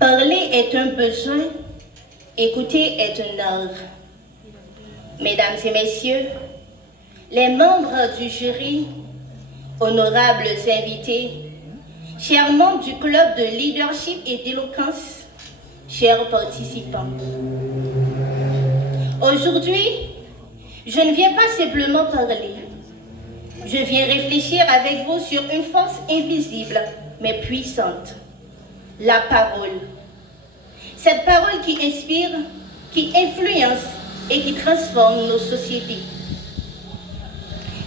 Parler est un besoin, écouter est un art. Mesdames et messieurs, les membres du jury, honorables invités, chers membres du club de leadership et d'éloquence, chers participants. Aujourd'hui, je ne viens pas simplement parler. Je viens réfléchir avec vous sur une force invisible mais puissante, la parole. Cette parole qui inspire, qui influence et qui transforme nos sociétés.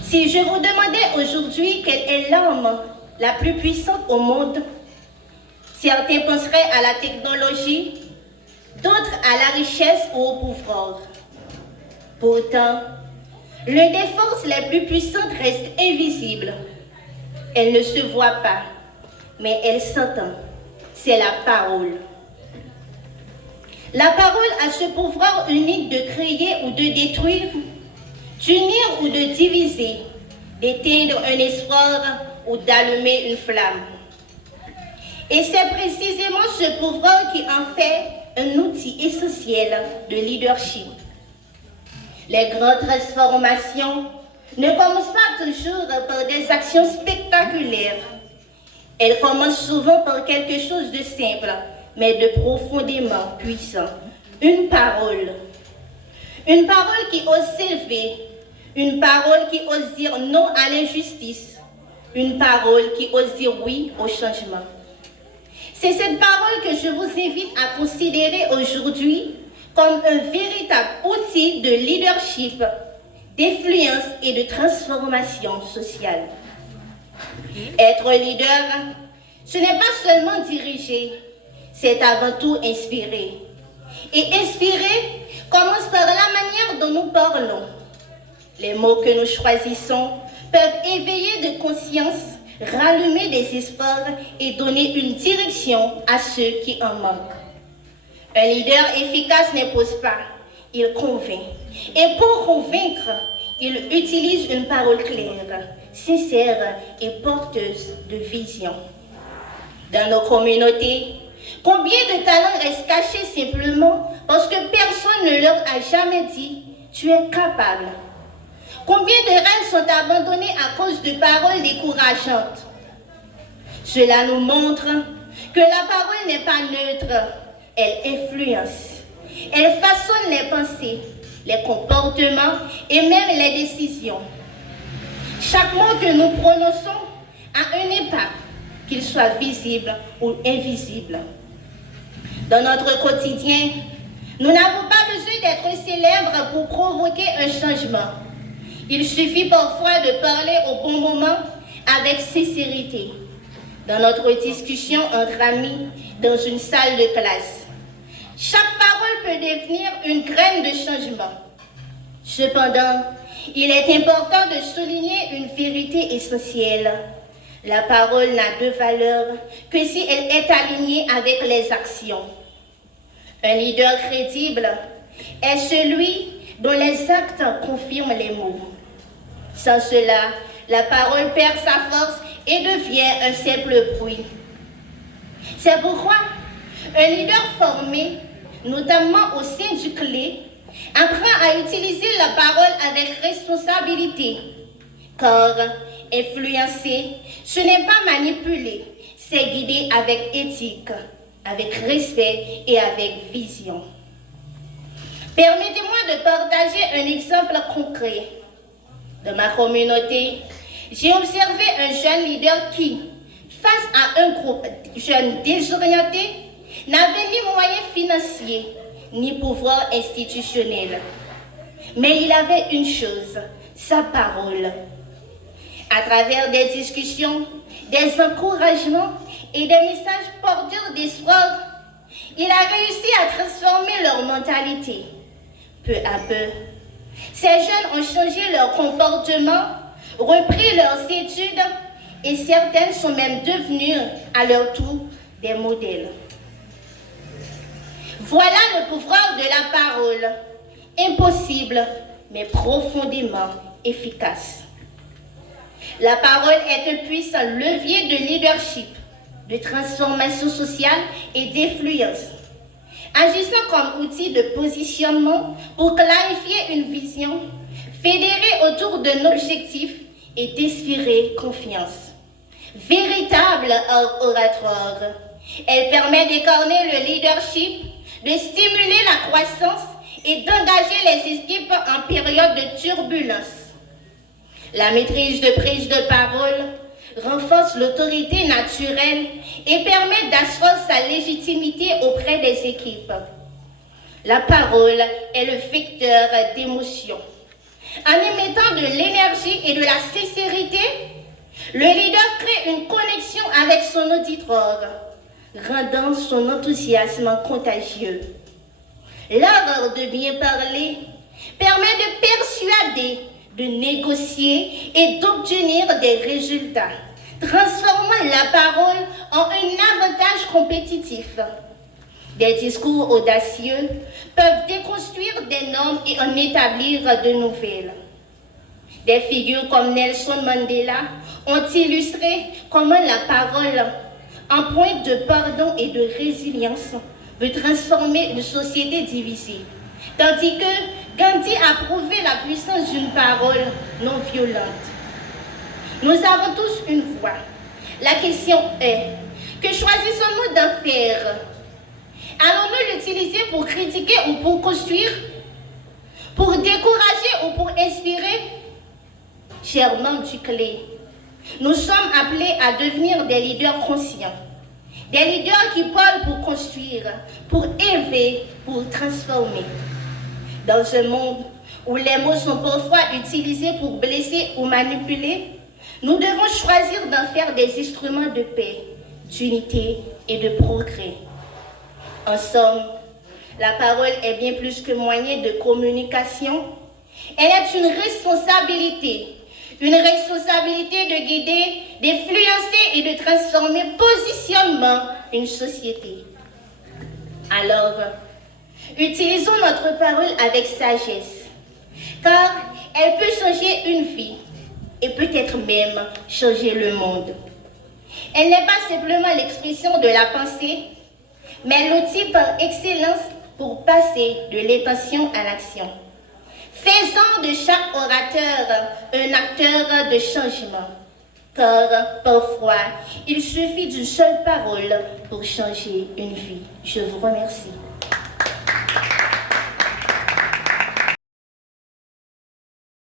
Si je vous demandais aujourd'hui quelle est l'arme la plus puissante au monde, certains penseraient à la technologie, d'autres à la richesse ou au pouvoir. Pourtant, l'une des forces les plus puissantes reste invisible. Elle ne se voit pas, mais elle s'entend. C'est la parole. La parole a ce pouvoir unique de créer ou de détruire, d'unir ou de diviser, d'éteindre un espoir ou d'allumer une flamme. Et c'est précisément ce pouvoir qui en fait un outil essentiel de leadership. Les grandes transformations ne commencent pas toujours par des actions spectaculaires. Elles commencent souvent par quelque chose de simple, mais de profondément puissant. Une parole. Une parole qui ose s'élever. Une parole qui ose dire non à l'injustice. Une parole qui ose dire oui au changement. C'est cette parole que je vous invite à considérer aujourd'hui comme un véritable outil de leadership, d'influence et de transformation sociale. Être leader, ce n'est pas seulement diriger, c'est avant tout inspirer. Et inspirer commence par la manière dont nous parlons. Les mots que nous choisissons peuvent éveiller de conscience, rallumer des espoirs et donner une direction à ceux qui en manquent. Un leader efficace n'impose pas, il convainc. Et pour convaincre, il utilise une parole claire, sincère et porteuse de vision. Dans nos communautés, combien de talents restent cachés simplement parce que personne ne leur a jamais dit « tu es capable ». Combien de rêves sont abandonnés à cause de paroles décourageantes? Cela nous montre que la parole n'est pas neutre, elle influence. Elle façonne les pensées, les comportements et même les décisions. Chaque mot que nous prononçons a un impact, qu'il soit visible ou invisible. Dans notre quotidien, nous n'avons pas besoin d'être célèbres pour provoquer un changement. Il suffit parfois de parler au bon moment avec sincérité. Dans notre discussion entre amis, dans une salle de classe. Chaque parole peut devenir une graine de changement. Cependant, il est important de souligner une vérité essentielle. La parole n'a de valeur que si elle est alignée avec les actions. Un leader crédible est celui dont les actes confirment les mots. Sans cela, la parole perd sa force et devient un simple bruit. C'est pourquoi un leader formé, notamment au sein du clé, apprend à utiliser la parole avec responsabilité. Car influencer, ce n'est pas manipuler, c'est guider avec éthique, avec respect et avec vision. Permettez-moi de partager un exemple concret. Dans ma communauté, j'ai observé un jeune leader qui, face à un groupe de jeunes désorientés, n'avait ni moyens financiers, ni pouvoir institutionnel. Mais il avait une chose, sa parole. À travers des discussions, des encouragements et des messages porteurs d'espoir, il a réussi à transformer leur mentalité. Peu à peu, ces jeunes ont changé leur comportement, repris leurs études et certaines sont même devenues à leur tour des modèles. Voilà le pouvoir de la parole, impossible mais profondément efficace. La parole est un puissant levier de leadership. de transformation sociale et d'influence, agissant comme outil de positionnement pour clarifier une vision, fédérer autour d'un objectif et d'inspirer confiance. Véritable oratoire, elle permet d'incarner le leadership, de stimuler la croissance et d'engager les équipes en période de turbulence. La maîtrise de prise de parole renforce l'autorité naturelle et permet d'asseoir sa légitimité auprès des équipes. La parole est le vecteur d'émotion. En émettant de l'énergie et de la sincérité, le leader crée une connexion avec son auditoire, rendant son enthousiasme contagieux. L'art de bien parler permet de persuader, de négocier et d'obtenir des résultats, transformant la parole en un avantage compétitif. Des discours audacieux peuvent déconstruire des normes et en établir de nouvelles. Des figures comme Nelson Mandela ont illustré comment la parole, en pointe de pardon et de résilience, peut transformer une société divisée, tandis que Gandhi a prouvé la puissance d'une parole non violente. Nous avons tous une voix. La question est, que choisissons-nous d'en faire? Allons-nous l'utiliser pour critiquer ou pour construire? Pour décourager ou pour inspirer? Chers membres du CLE, nous sommes appelés à devenir des leaders conscients. Des leaders qui parlent pour construire, pour élever, pour transformer. Dans un monde où les mots sont parfois utilisés pour blesser ou manipuler, nous devons choisir d'en faire des instruments de paix, d'unité et de progrès. En somme, la parole est bien plus que moyen de communication. Elle est une responsabilité de guider, d'influencer et de transformer positionnement une société. Alors, utilisons notre parole avec sagesse, car elle peut changer une vie et peut-être même changer le monde. Elle n'est pas simplement l'expression de la pensée, mais l'outil par excellence pour passer de l'intention à l'action. Faisons de chaque orateur un acteur de changement, car parfois, il suffit d'une seule parole pour changer une vie. Je vous remercie.